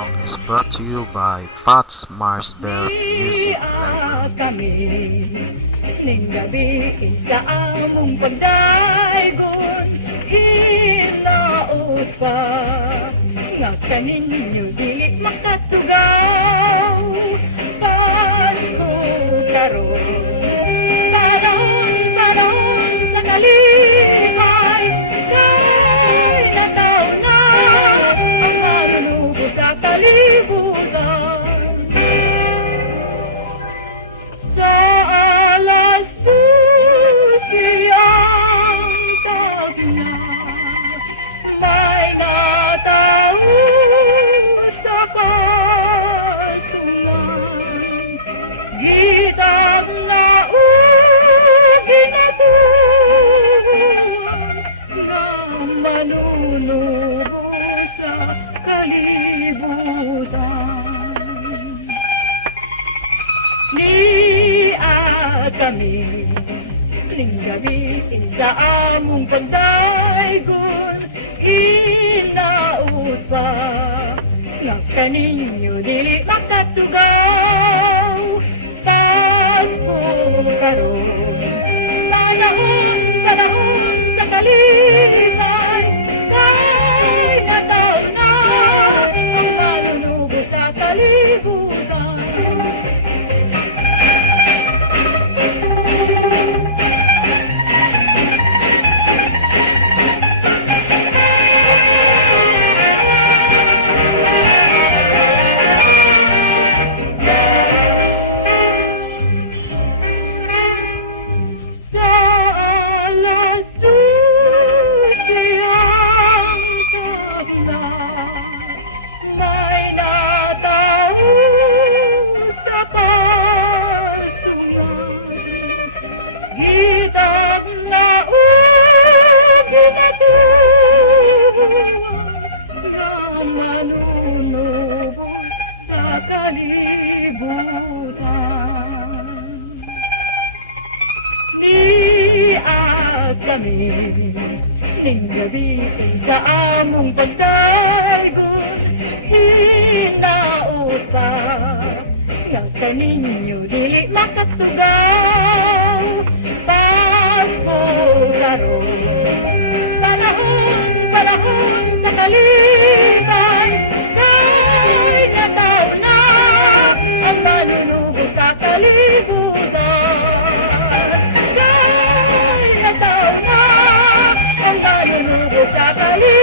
song is brought to you by Pat's Marsbell Music Library. Kami ning gabi sa among pagdaygon hilaot pa nga kaninyo dili makatugaw Pasko karon taron sa kalihay kay nataw na ang manunubo sa kalibutan. Sa alas 2 siyang tagna, may natawo sa pasungan. Gitag na ginatuan na manunubo sa kalibutan. Liat kami ning gabi sa among pagdaygon hinaut pa nga kaninyo dili makatugaw Pasko karon panahon sa kalihay kay nataw na ang manunubo sa kalibutan. Gitag na ginatuan na manunubo sa kalibutan. Liat kami ning gabi sa among pagdaygon hinaut pa nga kaninyo dili makatugaw Pasko karon panahon sa kalihay kay nataw na ang manunubo sa kalibutan kay nataw na ang manunubo sa kalibutan.